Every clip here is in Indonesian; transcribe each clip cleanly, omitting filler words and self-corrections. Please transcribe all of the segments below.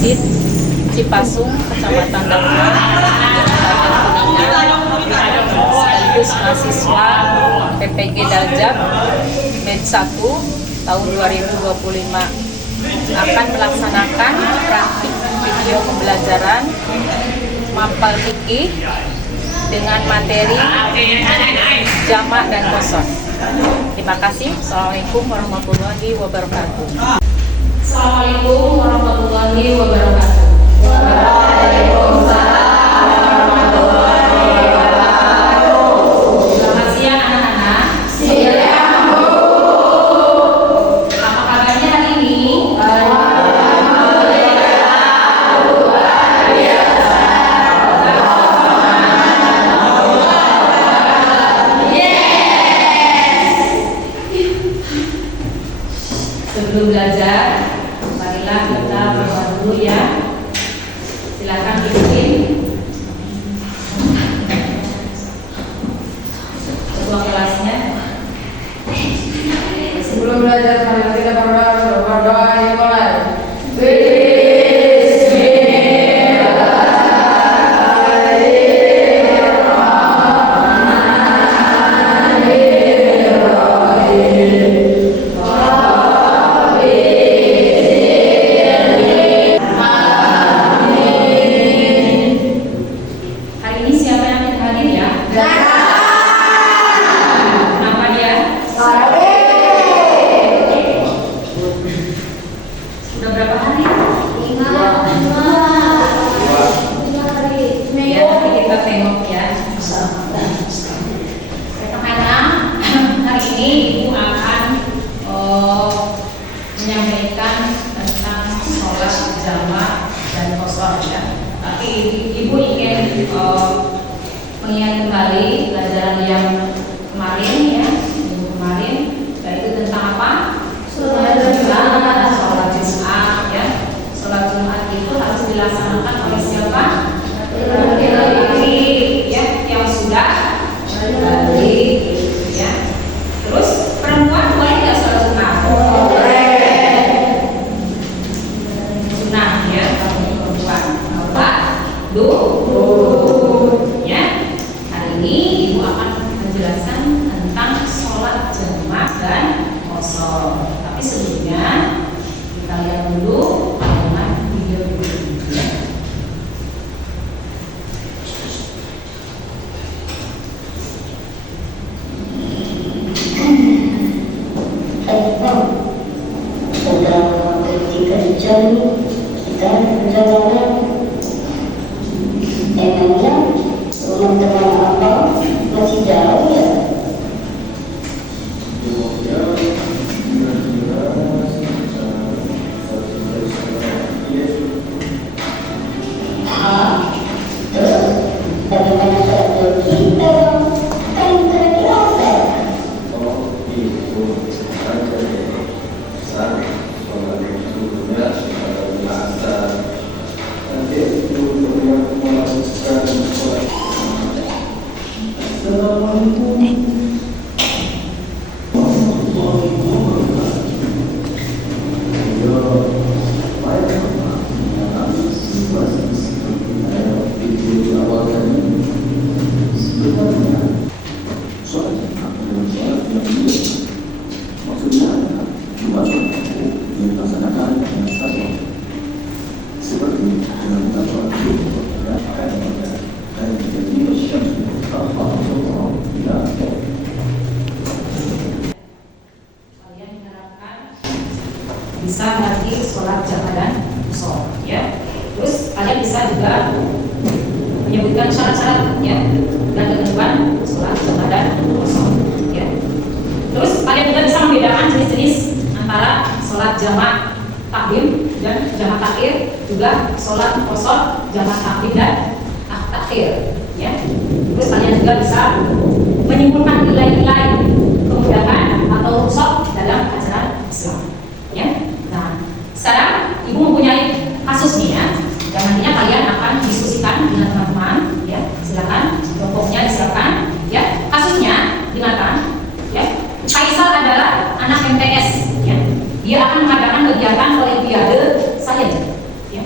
Masjid Cipasung, Kecamatan Daungan, Kabupaten Kuningan, sekaligus mahasiswa PPG Daljab Med 1 tahun 2025 akan melaksanakan praktik video pembelajaran mapal fikih dengan materi jamak dan qasar. Terima kasih. Assalamualaikum warahmatullahi wabarakatuh. Assalamualaikum warahmatullahi wabarakatuh. Waalaikumsalam warahmatullahi wabarakatuh. Selamat siang anak-anak. Siang, Bu. Apa kabarnya hari ini? Sebelum belajar, marilah kita berdoa dulu ya. Silakan dipimpin ketua kelasnya. Sebelum belajar, mari kita berdoa dimulai. Sudah berapa hari? 5 hari. Ya, nanti kita tengok ya. Anak-anak, hari ini Ibu akan menyampaikan tentang sholat jamak dan qasar ya. Tapi Ibu ingin mengingat kembali pelajaran yang kemarin ya, minggu kemarin, yaitu tentang apa? Sholat Jumat ya. Sholat Jumat itu harus dilaksanakan oleh siapa? Laki-laki ya, yang sudah balik ya. Terus perempuan boleh nggak sholat Jumat? Boleh. Sunnah ya, perempuan. Apa? Ya. Hari ini Ibu akan menjelaskan tentang sholat jamak dan qasar. Tapi sebelumnya kita lihat dulu tayangan video berikutnya. Sudah hampir 3 jam kita perjalanan. Emangnya rumah teman apa masih jauh ya? Terus bagaimana sholat kita dong? Kan kira-kira apa? Bisa mengerti sholat jamak dan qasar ya. Terus kalian bisa juga menyebutkan syarat-syarat ya dan ketentuan sholat jamak dan qasar ya. Terus kalian juga bisa membedakan jenis-jenis antara sholat jamak takdim dan jamak takhir, juga sholat qasar jamak takdim dan takhir ya. Terus kalian juga bisa menyimpulkan nilai-nilai kemudahan atau rukhsah dalam ajaran Islam ya. Nah, sekarang Ibu mempunyai kasus nih ya, yang nantinya kalian akan diskusikan dengan teman-teman ya. Silakan kelompoknya disiapkan ya. Kasusnya dengarkan ya. Faisal adalah anak MTS ya. Dia akan mengadakan kegiatan olimpiade sains ya.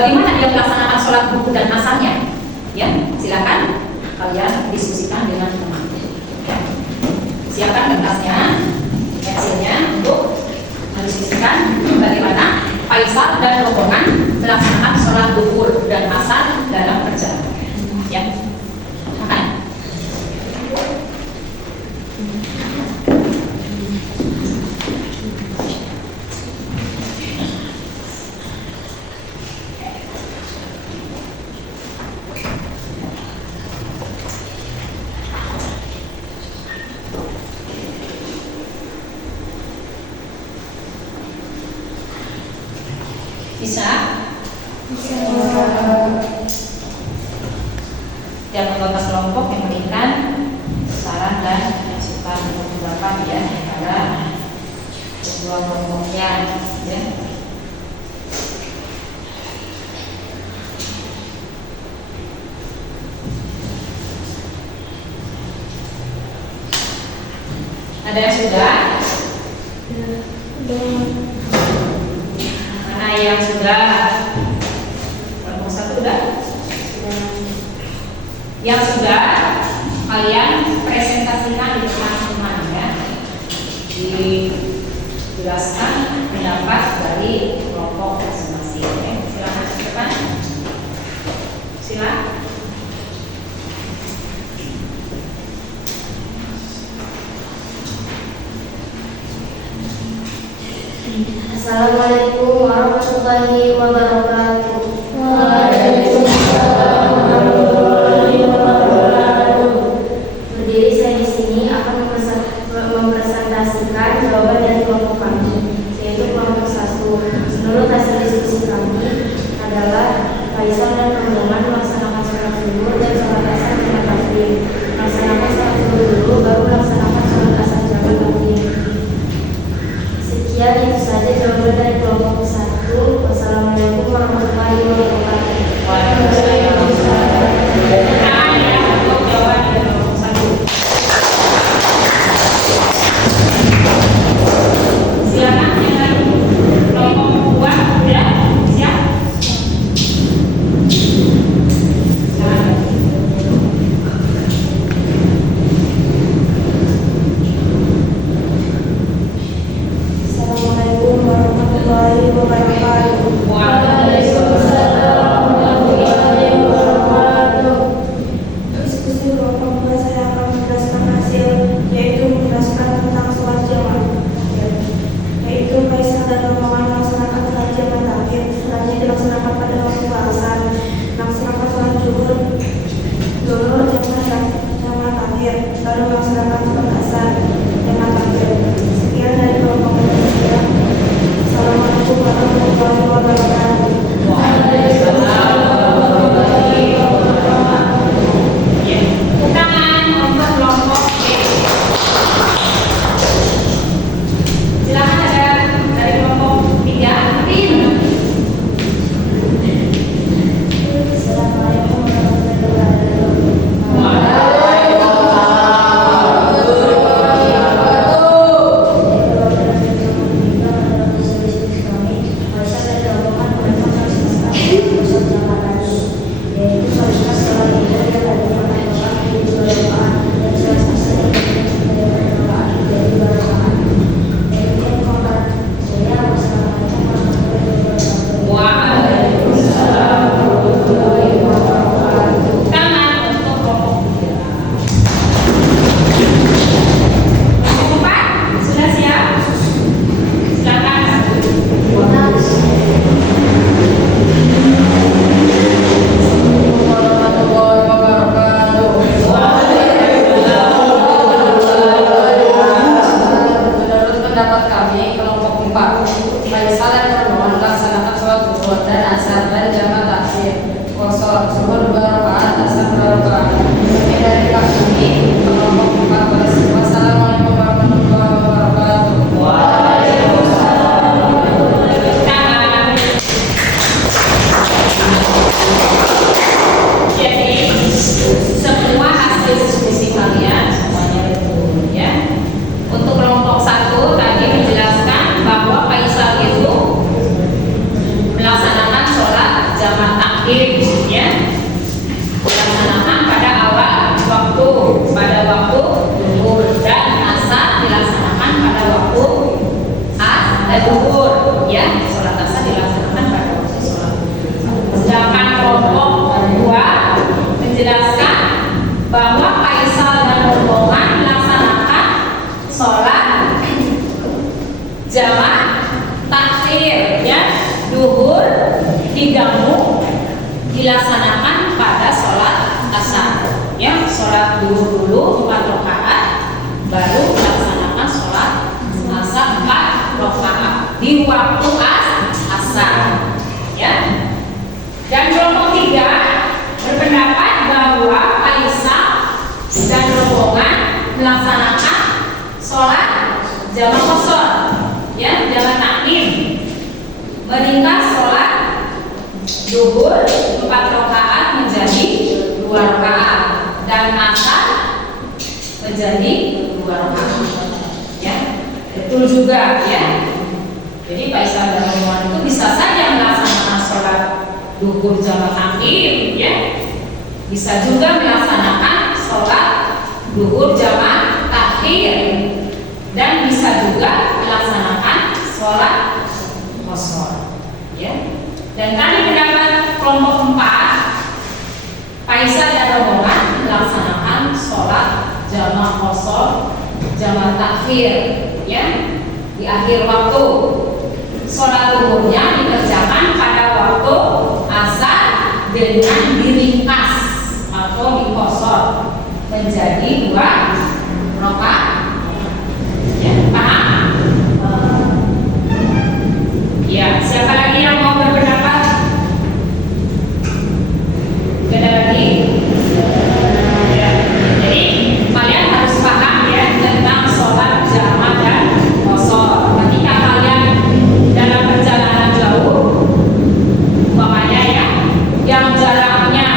bagaimana dia melaksanakan sholat zuhur dan asarnya? Ya, silakan kalian diskusikan dengan teman. Ya. Siapkan kertasnya, pensilnya untuk mendiskusikan bagaimana Faisal dan rombongan melaksanakan sholat zuhur dan asar dalam perjalanan. Ya, silakan. Bisa? Yang anggota kelompok yang memberikan saran dan masukan untuk pendapat ya antara kedua kelompoknya ya. Ada yang sudah? Mana yang sudah? Kelompok satu udah? Yang sudah kalian presentasikan di depan teman ya, dijelaskan pendapat dari kelompok masing-masing ya. Silakan ke depan. Silakan. Assalamualaikum warahmatullahi wabarakatuh. Berdiri saya di sini akan mempresentasikan jawaban dari kelompok kami, yaitu kelompok 1. Menurut hasil diskusi kami adalah Faisal dan rombongan melaksanakan sholat zuhur dan sholat asar dengan takbir. Melaksanakan sholat zuhur dulu, baru melaksanakan sholat asar jamak takbir. Sekian itu saja jawaban dari kelompok 1. Wassalamualaikum warahmatullahi wabarakatuh. Silakan yang lain. Kelompok 2 sudah siap? Assalamualaikum warahmatullahi wabarakatuh. Diskusi kelompok 2 saya akan menjelaskan hasil, yaitu menjelaskan tentang sholat jamaah, yaitu Faisal dan rombongan melaksanakan sholat jamaah takhir. Setelahnya dilaksanakan pada waktu asar, melaksanakan sholat zuhur dulu jamaah takhir, baru melaksanakan sholat asar jamaah takhir. Sekian dari kelompok 3. Assalamualaikum warahmatullahi wabarakatuh. Tangan untuk kelompok B. Silakan ada dari kelompok 3. Assalamualaikum warahmatullahi wabarakatuh. Tangan untuk kelompok 4. Sudah siap? Silakan. Warahmatullahi wabarakatuh. Menurut pendapat kami, kelompok 4, Faisal dan rombongan melaksanakan sholat zuhur dan asar dan jamak takhir. Sholat zuhur 2 rakaat, asar 2 rakaat. Kami dari kami, kelompok 4. Wassalamualaikum warahmatullahi wabarakatuh. Tangan. Jadi semua hasil diskusi kalian semuanya betul ya. Untuk kelompok 1 tadi menjelaskan bahwa Faisal itu melaksanakan sholat jamak takhir ya. Dilaksanakan pada awal waktu, pada waktu zuhur, dan asar dilaksanakan pada waktu zuhur ya. Sholat asar dilaksanakan pada waktu sholat. Sedangkan kelompok kedua menjelaskan bahwa Faisal dan rombongan melaksanakan sholat jamak takhir ya, zuhur diganggu dilaksanakan pada sholat asar ya. Sholat zuhur dulu 4 rakaat, baru dilaksanakan sholat asar 4 rakaat di waktu asar ya. Dan kelompok 3 berpendapat bahwa Faisal dan rombongan melaksanakan sholat jamak qashar ya, jamak takhir, meringkas sholat zuhur 4 rakaat menjadi 2 rakaat dan asar menjadi 2 rakaat ya. Betul juga ya. Jadi Faisal dan rombongan itu bisa saja melaksanakan sholat zuhur jamak takhir ya, bisa juga melaksanakan sholat zuhur jamak takhir, dan bisa juga melaksanakan sholat qashar ya. Dan tadi pendapat kelompok 4, Faisal dan rombongan melaksanakan sholat jamak qashar jamak takhir ya, di akhir waktu. Sholat zuhurnya dikerjakan pada waktu asar dengan diringkas atau diqashar menjadi 2 rakaat ya. Paham? Ya, siapa lagi yang mau berpendapat? Ada lagi? Ya. Jadi kalian harus paham ya tentang sholat jamak dan qashar. Ketika kalian dalam perjalanan jauh, umpamanya ya, yang jaraknya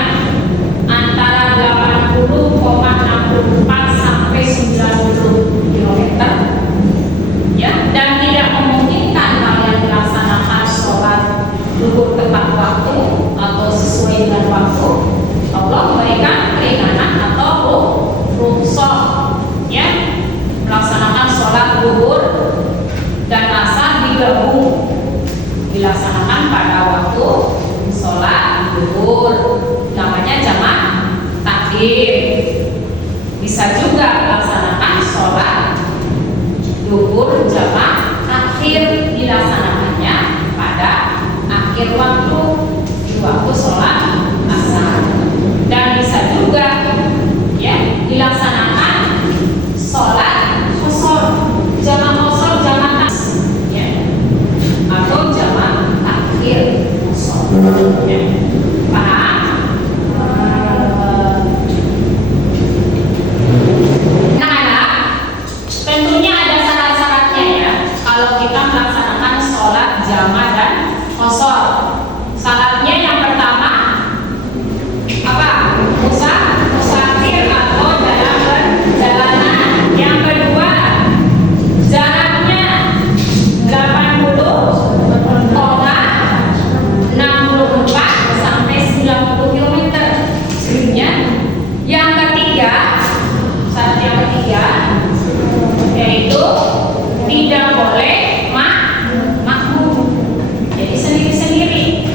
antara 80,64 sampai 90 km ya, dan tidak memungkinkan kalian melaksanakan sholat zuhur tepat waktu atau sesuai dengan waktu, Allah memberikan keringanan atau rukhsah ya, melaksanakan sholat zuhur dan asar digabung, dilaksanakan pada waktu sholat zuhur, namanya jamak takhir. Bisa juga melaksanakan sholat zuhur jamak takhir, dilaksanakannya pada akhir waktu, di waktu sholat asar. Dan bisa juga ya dilaksanakan sholat qashar jamak qashar jamak takhir ya, atau jamak takhir qashar ya. Paham? Nah, tentunya ada syarat-syaratnya ya kalau kita melaksanakan sholat jamak dan qashar. Syaratnya yang pertama apa? Musafir atau dalam perjalanan. Yang kedua, jaraknya 80,64 sampai 90 km ya. Yang ketiga, syarat yang ketiga yaitu tidak boleh makmum, jadi sendiri-sendiri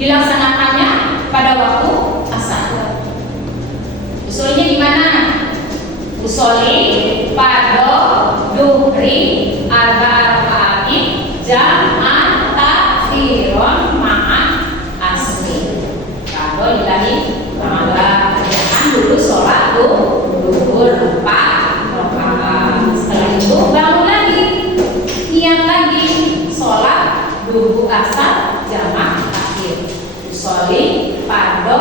dilaksanakannya pada waktu asar. Usulnya di mana? Usoli pada duhri arba arba'atin jam'an takfiron ma'a asli. Kalau ilahi ta'ala kan dulu sholat duhur 4 rakaat. Setelah itu bangun lagi, niat lagi sholat duhur asar jamaah akhir. Usoli pada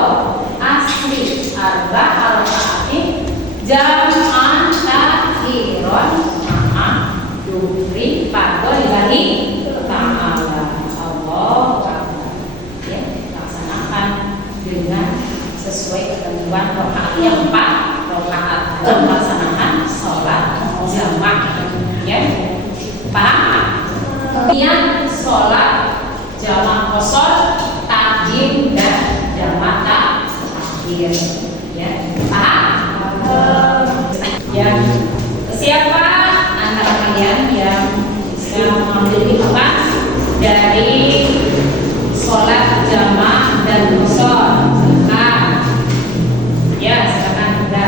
asli arba arba'atin jam'an takfiron ma'a duhri pada ilahi ta'ala. Allah ya, laksanakan dengan sesuai ketentuan rakaat yang 4 rakaat dan melaksanakan sholat jamaah ya. Paham? Niat sholat jamaah qashar, takdim dan jamaah takhir ya. Paham? Ya. Siapa antara kalian yang bisa mengambil hikmah dari sholat jamaah dan qashar? Ya, silakan Bunda.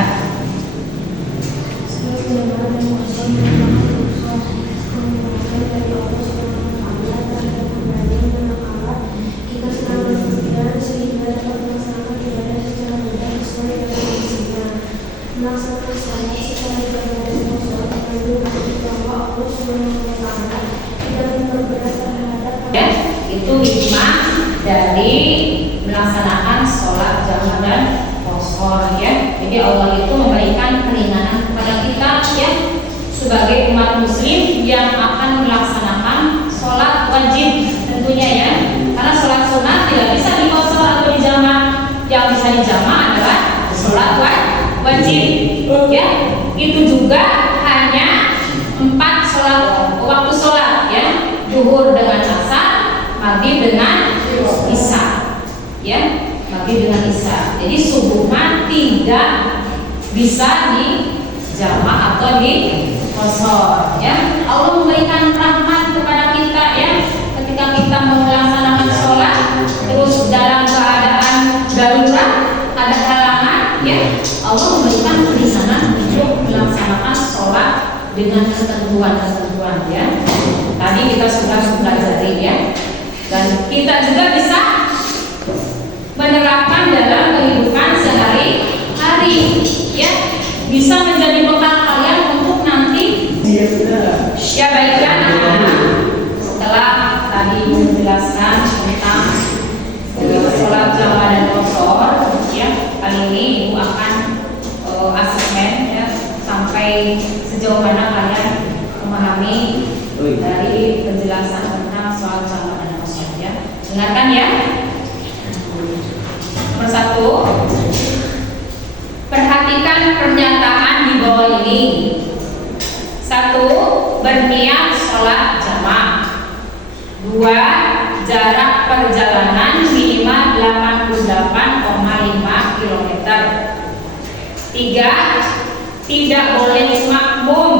Melaksanakan salat secara ibadah dan sholat mengandung bahwa Allah SWT tidak memperberat terhadap Ya, itu hikmah dari melaksanakan sholat jamaah dan qashar ya. Jadi Allah itu memberikan keringanan kepada kita ya, sebagai umat muslim yang akan melaksanakan sholat wajib tentunya ya. Karena sholat sunat tidak bisa di qashar atau di jamaah. Yang bisa di jamaah adalah sholat wajib ya. Itu juga hanya 4 sholat waktu sholat ya, zuhur dengan asar, maghrib dengan isya ya, maghrib dengan isya. Jadi subuhnya tidak bisa di jamaah atau di qashar ya. Allah memberikan rahmat kepada kita ya, ketika kita melaksanakan sholat terus dalam keadaan darurat ada halangan ya, Allah memberikan keringanan untuk melaksanakan sholat dengan ketentuan-ketentuan ya. Tadi kita sudah mempelajari ya, dan kita juga bisa menerapkan dalam kehidupan sehari-hari ya, bisa menjadi bekal kalian untuk nanti ya. Baiklah, setelah tadi menjelaskan tentang sholat jamaah dan qashar ya, kali ini Ibu akan asesmen ya, sampai sejauh mana kalian memahami dari penjelasan tentang sholat jamaah dan qashar ya. Dengarkan ya. Nomor 1, perhatikan pernyataan di bawah ini. 1, berniat sholat jamaah. 2, jarak perjalanan minimal 88,5 km. 3, tidak boleh makmum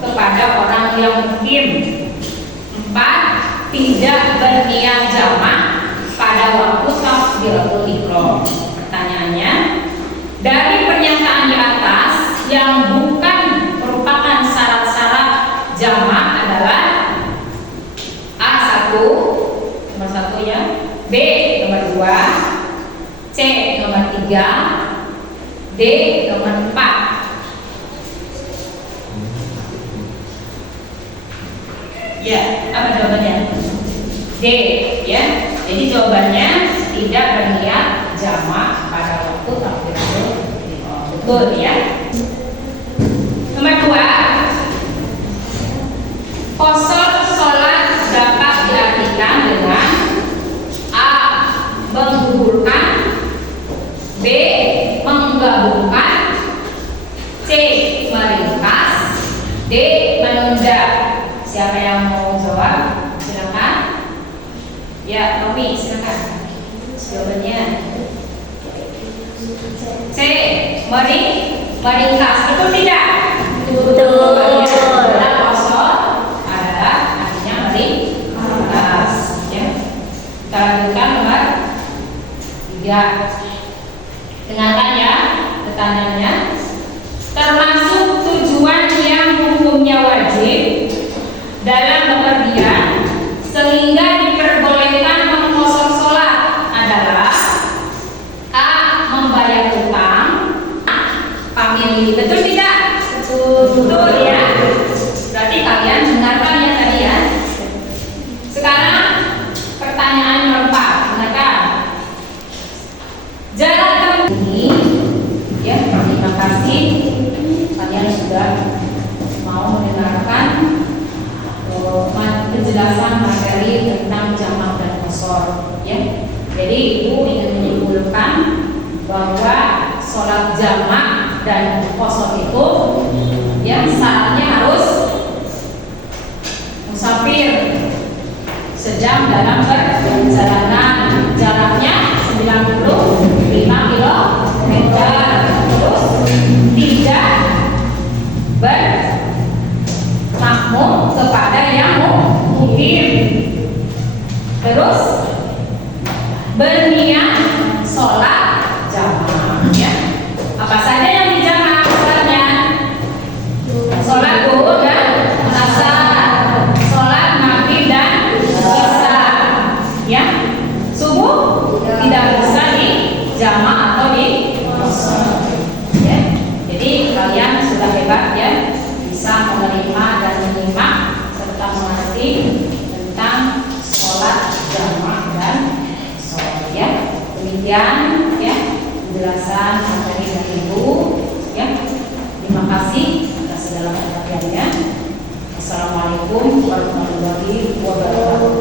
kepada orang yang mukim. 4, tidak berniat jamaah pada waktu takbiratul ihram. Pertanyaannya, dari pernyataan di atas yang bukan merupakan syarat-syarat jamaah adalah A1 nomor 1 ya, B nomor 2, C nomor 3, D nomor 4. Ya, apa jawabannya? D ya. Jadi jawabannya tidak berniat jamaah pada waktu takbiratul ihram. Betul ya. Nomor 2, qashar sholat dapat diartikan dengan A, menggugurkan, B, menggabungkan, C, meringkas, D, menunda. Siapa yang mau jawab? Silakan. Ya, Tommy, silakan. Jawabannya C, meringkas. Betul tidak? Betul. Qashar adalah artinya meringkas. Ya. Kita lanjutkan nomor Jadi ibu ingin menyimpulkan bahwa sholat jamak dan qashar itu ya syaratnya harus musafir sejam dalam perjalanan, jaraknya 95 km, terus tidak bermakmum kepada yang muhrim, terus berniat sholat jamaah. Ya. Apa saja yang dijamak sholatnya? Sholat zuhur dan asar, sholat maghrib dan isya. Ya, subuh tidak bisa dijamak atau di qashar. Ya. Jadi kalian sudah hebat ya, bisa menerima dan menyimak serta mengerti tentang sholat jamak dan qashar. Ya. Demikian ya penjelasan materi dari Ibu. Ya. Terima kasih atas segala perhatiannya. Assalamualaikum warahmatullahi wabarakatuh.